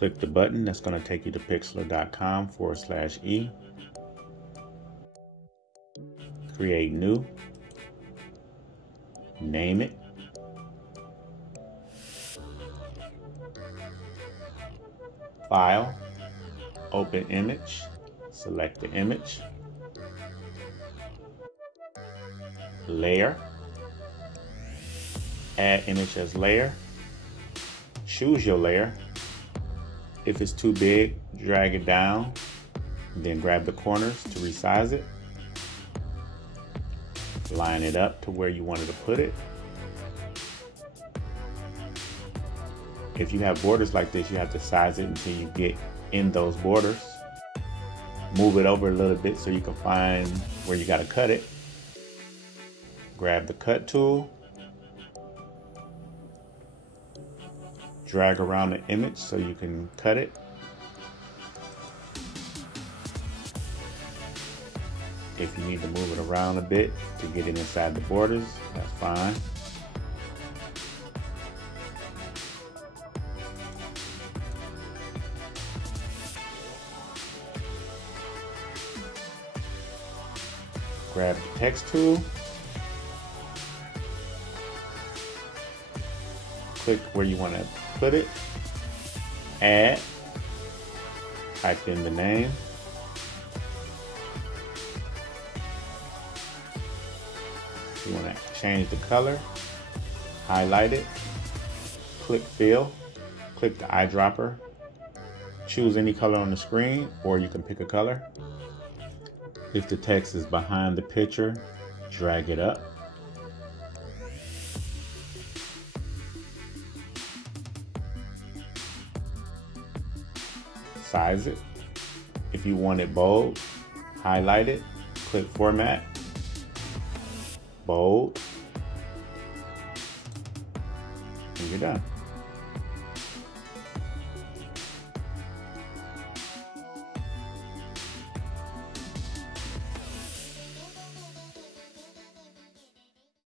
Click the button that's going to take you to pixlr.com/e. Create new. Name it. File. Open image. Select the image. Layer. Add image as layer. Choose your layer. If it's too big, drag it down, then grab the corners to resize it. Line it up to where you wanted to put it. If you have borders like this, you have to size it until you get in those borders. Move it over a little bit so you can find where you got to cut it. Grab the cut tool. Drag around the image so you can cut it. If you need to move it around a bit to get it inside the borders, that's fine. Grab the text tool. Click where you want to put it. Add. Type in the name. You want to change the color. Highlight it. Click fill. Click the eyedropper. Choose any color on the screen, or you can pick a color. If the text is behind the picture, drag it up. Size it. If you want it bold, highlight it, click format, bold, and you're done.